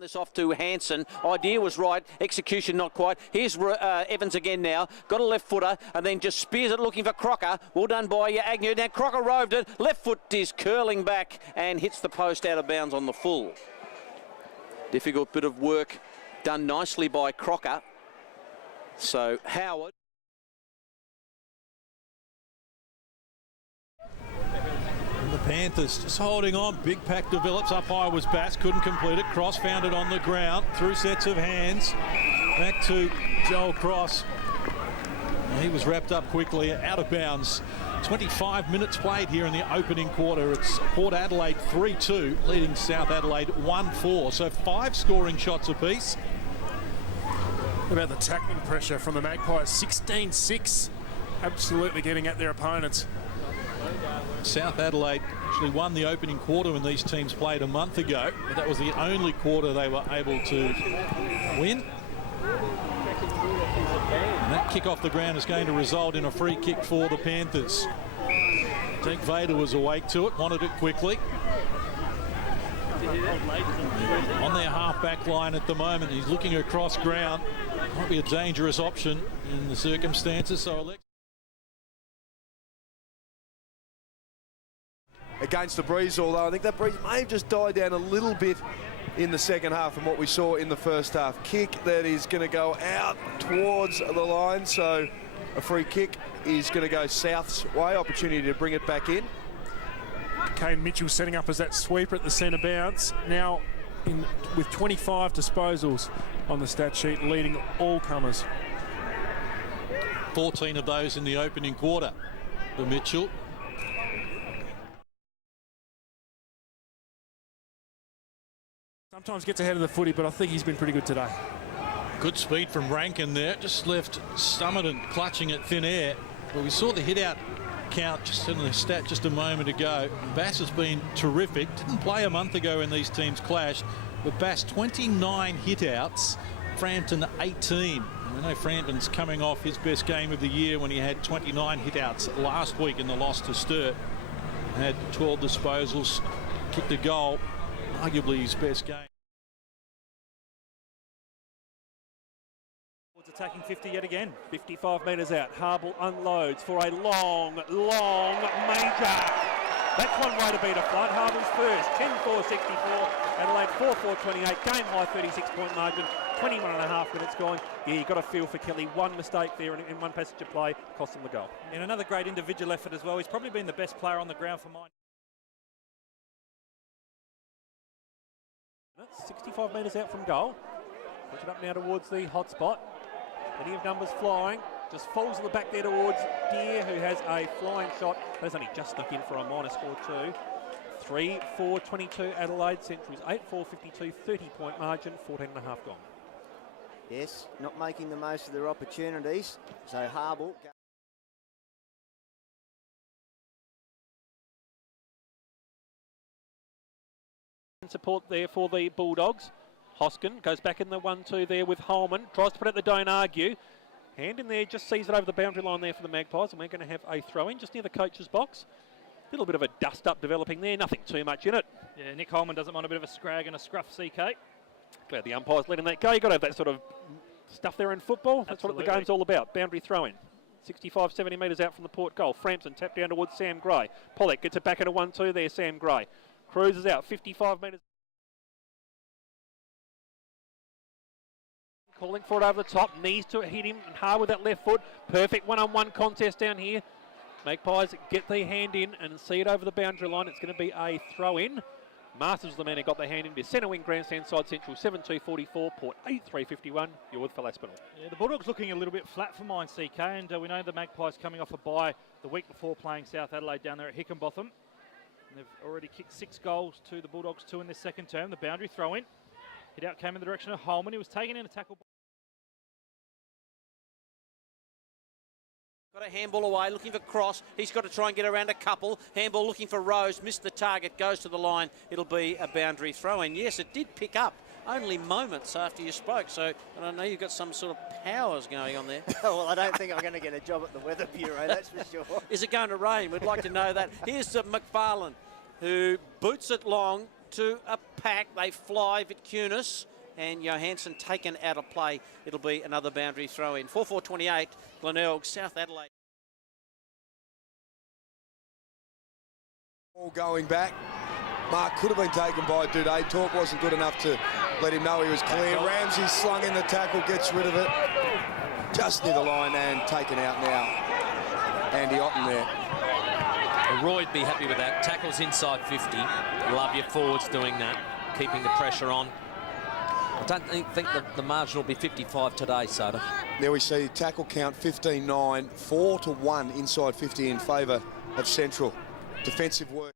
This off to Hansen. Idea was right, execution not quite. Here's Evans again now. Got a left footer and then just spears it looking for Crocker. Well done by Agnew. Now Crocker roved it. Left foot is curling back and hits the post out of bounds on the full. Difficult bit of work done nicely by Crocker. So Howard. The Panthers just holding on. Big pack develops. Up high was Bass. Couldn't complete it. Cross found it on the ground. Through sets of hands. Back to Joel Cross. He was wrapped up quickly. Out of bounds. 25 minutes played here in the opening quarter. It's Port Adelaide 3-2, leading South Adelaide 1-4. So 5 scoring shots apiece. What about the tackling pressure from the Magpies? 16-6. Absolutely getting at their opponents. South Adelaide actually won the opening quarter when these teams played a month ago, but that was the only quarter they were able to win. And that kick off the ground is going to result in a free kick for the Panthers. Deke Vader was awake to it, wanted it quickly. On their half-back line at the moment, he's looking across ground. Might be a dangerous option in the circumstances, so against the breeze, although I think that breeze may have just died down a little bit in the second half from what we saw in the first half. Kick that is going to go out towards the line, so a free kick is going to go South's way. Opportunity to bring it back in. Kane Mitchell setting up as that sweeper at the centre bounce. Now with 25 disposals on the stat sheet, leading all comers. 14 of those in the opening quarter for Mitchell. Sometimes gets ahead of the footy, but I think he's been pretty good today. Good speed from Rankin there. Just left Summerton clutching at thin air. But we saw the hit-out count just in the stat just a moment ago. Bass has been terrific. Didn't play a month ago when these teams clashed. But Bass 29 hit-outs, Frampton 18. And we know Frampton's coming off his best game of the year when he had 29 hit-outs last week in the loss to Sturt. Had 12 disposals, kicked a goal. Arguably his best game. Attacking 50 yet again. 55 metres out. Harble unloads for a long major. That's one way to beat a flood. Harble's first. 10-4-64. Adelaide 4-4-28. Game high 36-point margin. 21.5 minutes gone. Yeah, you've got to feel for Kelly. One mistake there in one passage of play cost him the goal. And another great individual effort as well. He's probably been the best player on the ground for mine. 65 metres out from goal. Push it up now towards the hot spot. Plenty of numbers flying. Just falls to the back there towards Deere, who has a flying shot. But has only just snuck in for a minor score too. 3-4-22 Adelaide. Centuries 8-4-52. 30-point margin. 14.5 gone. Yes, not making the most of their opportunities. So Harble. Support there for the Bulldogs. Hoskin goes back in the 1-2 there with Holman. Tries to put it the don't argue. Hand in there, just sees it over the boundary line there for the Magpies, and we're going to have a throw-in just near the coach's box. A little bit of a dust-up developing there, nothing too much in it. Yeah, Nick Holman doesn't mind a bit of a scrag and a scruff, CK. Glad the umpire's letting that go. You've got to have that sort of stuff there in football. That's Absolutely. what the game's all about. Boundary throw-in. 65, 70 metres out from the Port goal. Frampton tapped down towards Sam Gray. Pollock gets it back into 1-2 there, Sam Gray. Cruises out, 55 metres. Calling for it over the top, needs to hit him hard with that left foot. Perfect one-on-one contest down here. Magpies get their hand in and see it over the boundary line. It's going to be a throw-in. Masters the man who got their hand in to centre wing grandstand side Central 7-2-44, Port 8-3-51. You're with Phil Aspinall. Yeah, the Bulldogs looking a little bit flat for mine, CK, and we know the Magpies coming off a bye the week before playing South Adelaide down there at Hickenbotham. And they've already kicked 6 goals to the Bulldogs, 2 in this second term. The boundary throw-in. Hit out came in the direction of Holman. He was taken in a tackle. Got a handball away, looking for Cross. He's got to try and get around a couple. Handball looking for Rose. Missed the target, goes to the line. It'll be a boundary throw-in. Yes, it did pick up only moments after you spoke, so I know you've got some sort of powers going on there. Well, I don't think I'm going to get a job at the Weather Bureau, that's for sure. Is it going to rain? We'd like to know that. Here's McFarlane, who boots it long to a pack. They fly Vitkunis and Johansson taken out of play. It'll be another boundary throw in. 4-4-28, Glenelg, South Adelaide. All going back. Mark could have been taken by Duday. Talk wasn't good enough to let him know he was clear. Ramsey slung in the tackle, gets rid of it. Just near the line and taken out now. Andy Otten there. Well, Roy'd be happy with that. Tackles inside 50. Love your forwards doing that, keeping the pressure on. I don't think the margin will be 55 today, Soda. There we see tackle count 15-9, 4-1 inside 50 in favour of Central. Defensive work.